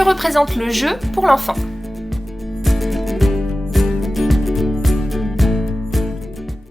Que représente le jeu pour l'enfant?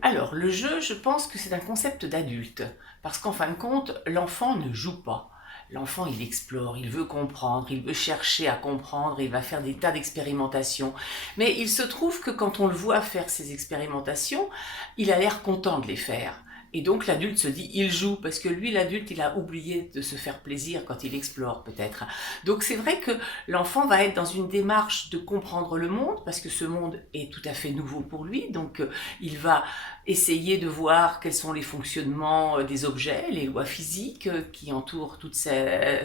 Alors, le jeu, je pense que c'est un concept d'adulte, parce qu'en fin de compte, l'enfant ne joue pas. L'enfant, il explore, il veut comprendre, il veut chercher à comprendre, il va faire des tas d'expérimentations. Mais il se trouve que quand on le voit faire ces expérimentations, il a l'air content de les faire. Et donc l'adulte se dit, il joue, parce que lui, l'adulte, il a oublié de se faire plaisir quand il explore peut-être. Donc c'est vrai que l'enfant va être dans une démarche de comprendre le monde, parce que ce monde est tout à fait nouveau pour lui, donc il va essayer de voir quels sont les fonctionnements des objets, les lois physiques qui entourent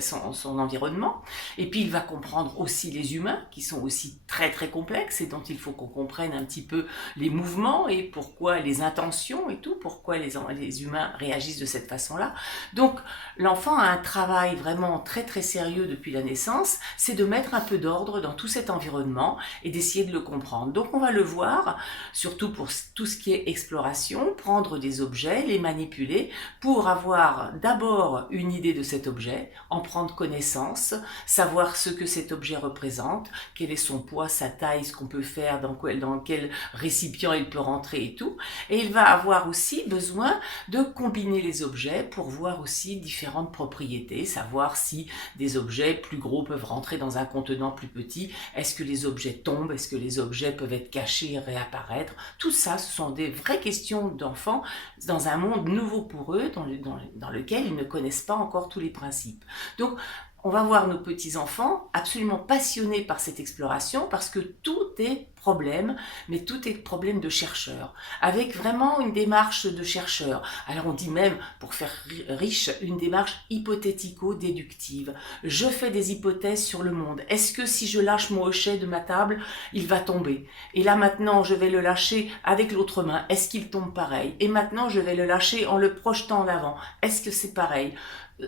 son environnement. Et puis il va comprendre aussi les humains, qui sont aussi très très complexes et dont il faut qu'on comprenne un petit peu les mouvements et pourquoi les intentions et tout, pourquoi les humains réagissent de cette façon-là. Donc l'enfant a un travail vraiment très très sérieux depuis la naissance, c'est de mettre un peu d'ordre dans tout cet environnement et d'essayer de le comprendre. Donc on va le voir, surtout pour tout ce qui est exploration, prendre des objets, les manipuler pour avoir d'abord une idée de cet objet, en prendre connaissance, savoir ce que cet objet représente, quel est son poids, sa taille, ce qu'on peut faire, dans quel récipient il peut rentrer et tout. Et il va avoir aussi besoin de combiner les objets pour voir aussi différentes propriétés, savoir si des objets plus gros peuvent rentrer dans un contenant plus petit, est-ce que les objets tombent, est-ce que les objets peuvent être cachés et réapparaître. Tout ça, ce sont des vraies questions d'enfants dans un monde nouveau pour eux, dans lequel ils ne connaissent pas encore tous les principes. Donc, on va voir nos petits-enfants absolument passionnés par cette exploration parce que tout est problème, mais tout est problème de chercheur, avec vraiment une démarche de chercheur. Alors on dit même, pour faire riche, une démarche hypothético-déductive. Je fais des hypothèses sur le monde. Est-ce que si je lâche mon hochet de ma table, il va tomber? Et là maintenant, je vais le lâcher avec l'autre main. Est-ce qu'il tombe pareil? Et maintenant, je vais le lâcher en le projetant en avant. Est-ce que c'est pareil?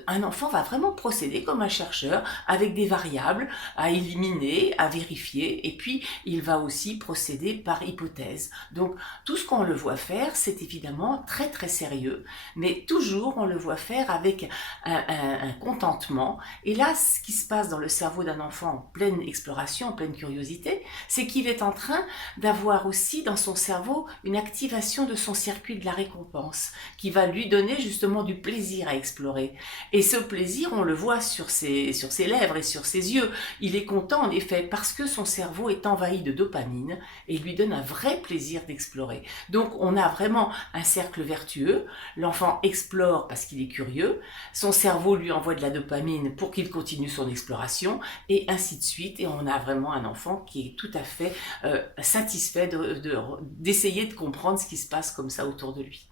Un enfant va vraiment procéder comme un chercheur avec des variables à éliminer, à vérifier, et puis il va aussi procéder par hypothèse. Donc tout ce qu'on le voit faire, c'est évidemment très très sérieux, mais toujours on le voit faire avec un contentement. Et là, ce qui se passe dans le cerveau d'un enfant en pleine exploration, en pleine curiosité, c'est qu'il est en train d'avoir aussi dans son cerveau une activation de son circuit de la récompense, qui va lui donner justement du plaisir à explorer. Et ce plaisir, on le voit sur ses lèvres et sur ses yeux. Il est content en effet parce que son cerveau est envahi de dopamine et lui donne un vrai plaisir d'explorer. Donc on a vraiment un cercle vertueux. L'enfant explore parce qu'il est curieux. Son cerveau lui envoie de la dopamine pour qu'il continue son exploration et ainsi de suite. Et on a vraiment un enfant qui est tout à fait satisfait d'essayer de comprendre ce qui se passe comme ça autour de lui.